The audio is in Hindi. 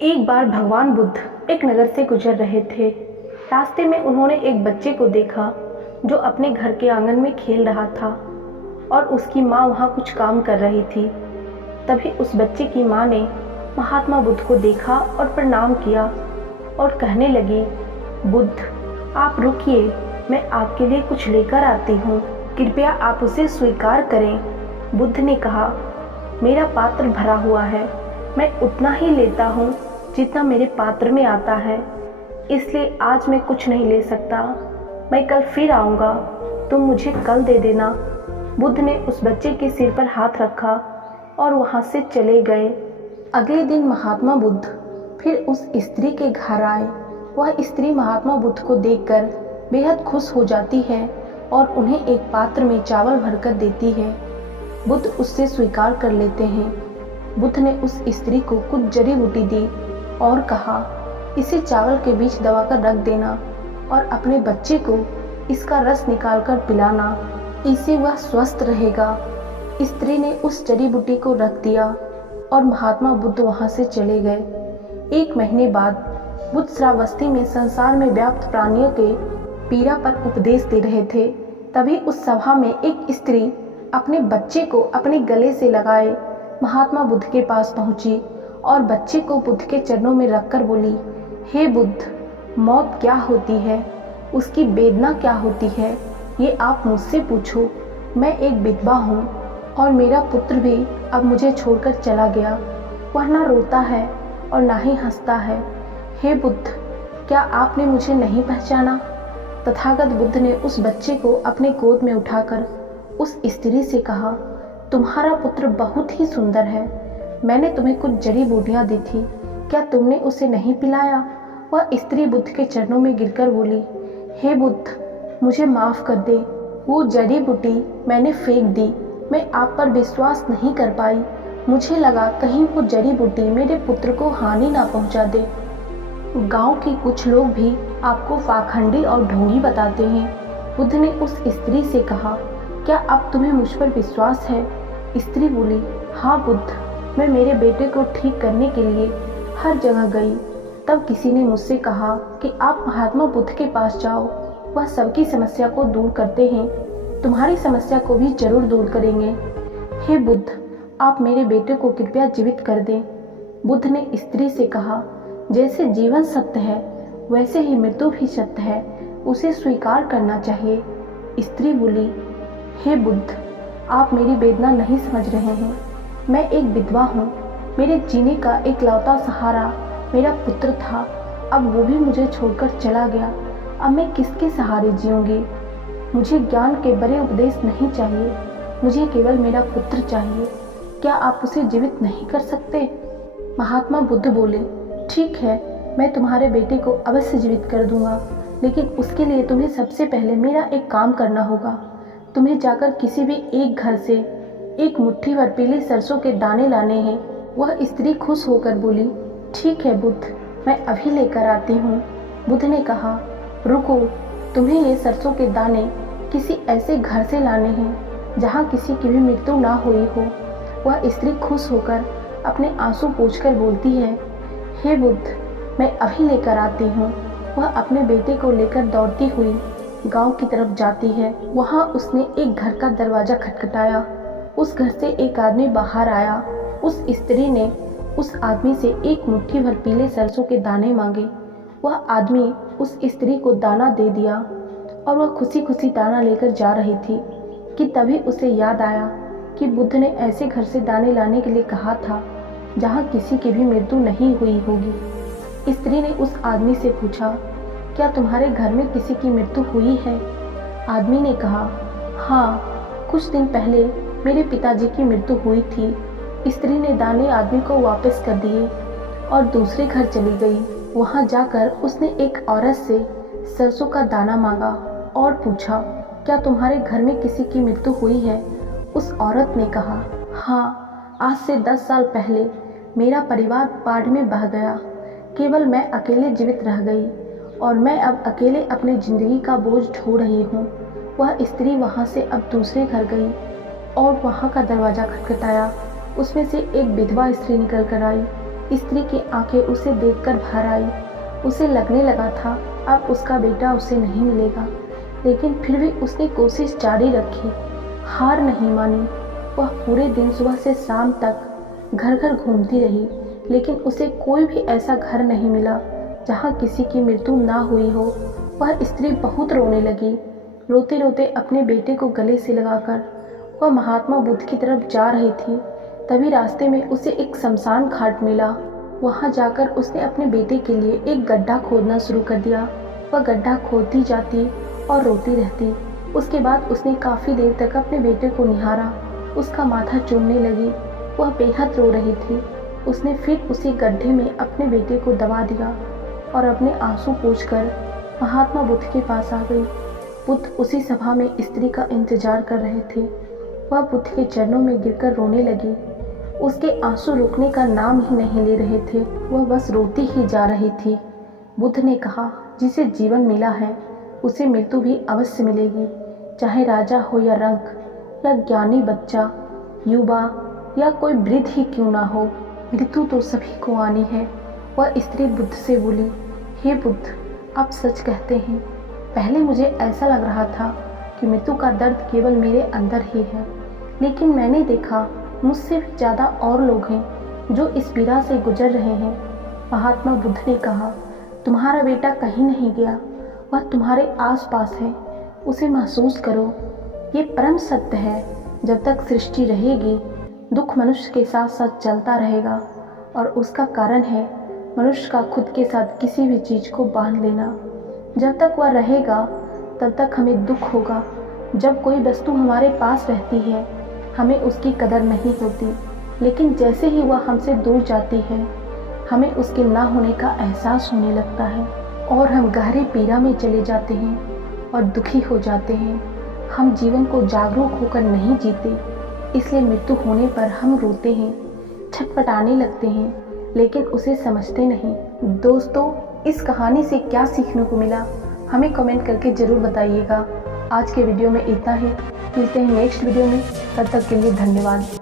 एक बार भगवान बुद्ध एक नगर से गुजर रहे थे। रास्ते में उन्होंने एक बच्चे को देखा जो अपने घर के आंगन में खेल रहा था और उसकी माँ वहाँ कुछ काम कर रही थी। तभी उस बच्चे की माँ ने महात्मा बुद्ध को देखा और प्रणाम किया और कहने लगी, बुद्ध, आप रुकिए, मैं आपके लिए कुछ लेकर आती हूँ, कृपया आप उसे स्वीकार करें। बुद्ध ने कहा, मेरा पात्र भरा हुआ है, मैं उतना ही लेता हूँ जितना मेरे पात्र में आता है, इसलिए आज मैं कुछ नहीं ले सकता। मैं कल फिर आऊँगा, तुम मुझे कल दे देना। बुद्ध ने उस बच्चे के सिर पर हाथ रखा और वहाँ से चले गए। अगले दिन महात्मा बुद्ध फिर उस स्त्री के घर आए। वह स्त्री महात्मा बुद्ध को देखकर बेहद खुश हो जाती है और उन्हें एक पात्र में चावल भरकर देती है। बुद्ध उससे स्वीकार कर लेते हैं। बुद्ध ने उस स्त्री को कुछ जड़ी बूटी दी और कहा, इसे चावल के बीच दबाकर रख देना और अपने बच्चे को इसका रस निकालकर पिलाना, इससे वह स्वस्थ रहेगा। स्त्री ने उस जड़ी बूटी को रख दिया और महात्मा बुद्ध वहां से चले गए। 1 महीने बाद बुद्ध श्रावस्ती में संसार में व्याप्त प्राणियों के पीड़ा पर उपदेश दे रहे थे। तभी उस सभा में एक स्त्री अपने बच्चे को अपने गले से लगाए महात्मा बुद्ध के पास पहुंची और बच्चे को बुद्ध के चरणों में रखकर बोली, हे बुद्ध, मौत क्या होती है, उसकी वेदना क्या होती है, ये आप मुझसे पूछो। मैं एक विधवा हूँ और मेरा पुत्र भी अब मुझे छोड़कर चला गया। वह ना रोता है और ना ही हंसता है। हे बुद्ध, क्या आपने मुझे नहीं पहचाना? तथागत बुद्ध ने उस बच्चे को अपने गोद में उठाकर उस स्त्री से कहा, तुम्हारा पुत्र बहुत ही सुंदर है। मैंने तुम्हें कुछ जड़ी बूटियाँ दी थी, क्या तुमने उसे नहीं पिलाया? वह स्त्री बुद्ध के चरणों में गिरकर बोली, हे बुद्ध, मुझे माफ़ कर दे, वो जड़ी बूटी मैंने फेंक दी। मैं आप पर विश्वास नहीं कर पाई। मुझे लगा कहीं वो जड़ी बूटी मेरे पुत्र को हानि ना पहुंचा दे। गांव के कुछ लोग भी आपको पाखंडी और ढोंगी बताते हैं। बुद्ध ने उस स्त्री से कहा, क्या अब तुम्हें मुझ पर विश्वास है? स्त्री बोली, हाँ बुद्ध, मैं मेरे बेटे को ठीक करने के लिए हर जगह गई। तब किसी ने मुझसे कहा कि आप महात्मा बुद्ध के पास जाओ, वह सबकी समस्या को दूर करते हैं, तुम्हारी समस्या को भी जरूर दूर करेंगे। हे बुद्ध, आप मेरे बेटे को कृपया जीवित कर दें। बुद्ध ने स्त्री से कहा, जैसे जीवन सत्य है वैसे ही मृत्यु भी सत्य है, उसे स्वीकार करना चाहिए। स्त्री बोली, हे बुद्ध, आप मेरी वेदना नहीं समझ रहे हैं। मैं एक विधवा हूँ, मेरे जीने का एकलौता सहारा मेरा पुत्र था, अब वो भी मुझे छोड़कर चला गया। अब मैं किसके सहारे जीऊँगी? मुझे ज्ञान के बड़े उपदेश नहीं चाहिए, मुझे केवल मेरा पुत्र चाहिए। क्या आप उसे जीवित नहीं कर सकते? महात्मा बुद्ध बोले, ठीक है, मैं तुम्हारे बेटे को अवश्य जीवित कर दूंगा, लेकिन उसके लिए तुम्हें सबसे पहले मेरा एक काम करना होगा। तुम्हें जाकर किसी भी एक घर से एक मुट्ठी भर पीली सरसों के दाने लाने हैं। वह स्त्री खुश होकर बोली, ठीक है बुद्ध, मैं अभी लेकर आती हूँ। बुद्ध ने कहा, रुको, तुम्हें ये सरसों के दाने किसी ऐसे घर से लाने हैं जहाँ किसी की भी मृत्यु ना हुई हो। वह स्त्री खुश होकर अपने आंसू पोंछकर बोलती है, हे बुद्ध, मैं अभी लेकर आती हूँ। वह अपने बेटे को लेकर दौड़ती हुई गांव की तरफ जाती है। वहाँ उसने एक घर का दरवाज़ा खटखटाया। उस घर से एक आदमी बाहर आया। उस स्त्री ने उस आदमी से एक मुट्ठी भर पीले सरसों के दाने मांगे। वह आदमी उस स्त्री को दाना दे दिया और वह खुशी खुशी दाना लेकर जा रही थी कि तभी उसे याद आया कि बुद्ध ने ऐसे घर से दाने लाने के लिए कहा था जहाँ किसी की भी मृत्यु नहीं हुई होगी। स्त्री ने उस आदमी से पूछा, क्या तुम्हारे घर में किसी की मृत्यु हुई है? आदमी ने कहा, हाँ, कुछ दिन पहले मेरे पिताजी की मृत्यु हुई थी। स्त्री ने दाने आदमी को वापस कर दिए और दूसरे घर चली गई। वहाँ जाकर उसने एक औरत से सरसों का दाना मांगा और पूछा, क्या तुम्हारे घर में किसी की मृत्यु हुई है? उस औरत ने कहा, हाँ, आज से 10 साल पहले मेरा परिवार बाढ़ में बह गया, केवल मैं अकेले जीवित रह गई और मैं अब अकेले अपनी ज़िंदगी का बोझ ढो रही हूँ। वह स्त्री वहाँ से अब दूसरे घर गई और वहाँ का दरवाज़ा खटखटाया। उसमें से एक विधवा स्त्री निकल कर आई। स्त्री की आंखें उसे देखकर भर आई। उसे लगने लगा था अब उसका बेटा उसे नहीं मिलेगा, लेकिन फिर भी उसने कोशिश जारी रखी, हार नहीं मानी। वह पूरे दिन सुबह से शाम तक घर घर घूमती रही, लेकिन उसे कोई भी ऐसा घर नहीं मिला जहाँ किसी की मृत्यु ना हुई हो। वह स्त्री बहुत रोने लगी। रोते रोते अपने बेटे को गले से लगाकर वह महात्मा बुद्ध की तरफ जा रही थी। तभी रास्ते में उसे एक शमशान घाट मिला। वहां जाकर उसने अपने बेटे के लिए एक गड्ढा खोदना शुरू कर दिया। वह गड्ढा खोदती जाती और रोती रहती। उसके बाद उसने काफ़ी देर तक अपने बेटे को निहारा। उसका माथा चूमने लगी। वह बेहद रो रही थी। उसने फिर उसी गड्ढे में अपने बेटे को दबा दिया और अपने आंसू पोंछकर महात्मा बुद्ध के पास आ गई। बुद्ध उसी सभा में स्त्री का इंतजार कर रहे थे। वह बुद्ध के चरणों में गिरकर रोने लगी। उसके आंसू रुकने का नाम ही नहीं ले रहे थे। वह बस रोती ही जा रही थी। बुद्ध ने कहा, जिसे जीवन मिला है उसे मृत्यु भी अवश्य मिलेगी, चाहे राजा हो या रंक या ज्ञानी बच्चा, युवा या कोई वृद्ध ही क्यों ना हो, मृत्यु तो सभी को आनी है। वह स्त्री बुद्ध से बोली, हे बुद्ध, आप सच कहते हैं। पहले मुझे ऐसा लग रहा था कि मृत्यु का दर्द केवल मेरे अंदर ही है, लेकिन मैंने देखा मुझसे भी ज़्यादा और लोग हैं जो इस पीड़ा से गुजर रहे हैं। महात्मा बुद्ध ने कहा, तुम्हारा बेटा कहीं नहीं गया, वह तुम्हारे आसपास है, उसे महसूस करो। ये परम सत्य है। जब तक सृष्टि रहेगी दुख मनुष्य के साथ साथ चलता रहेगा, और उसका कारण है मनुष्य का खुद के साथ किसी भी चीज़ को बांध लेना। जब तक वह रहेगा तब तक हमें दुख होगा। जब कोई वस्तु हमारे पास रहती है हमें उसकी कदर नहीं होती, लेकिन जैसे ही वह हमसे दूर जाती है हमें उसके ना होने का एहसास होने लगता है और हम गहरी पीड़ा में चले जाते हैं और दुखी हो जाते हैं। हम जीवन को जागरूक होकर नहीं जीते, इसलिए मृत्यु होने पर हम रोते हैं, छटपटाने लगते हैं, लेकिन उसे समझते नहीं। दोस्तों, इस कहानी से क्या सीखने को मिला हमें कमेंट करके ज़रूर बताइएगा। आज के वीडियो में इतना ही। मिलते हैं नेक्स्ट वीडियो में, तब तक के लिए धन्यवाद।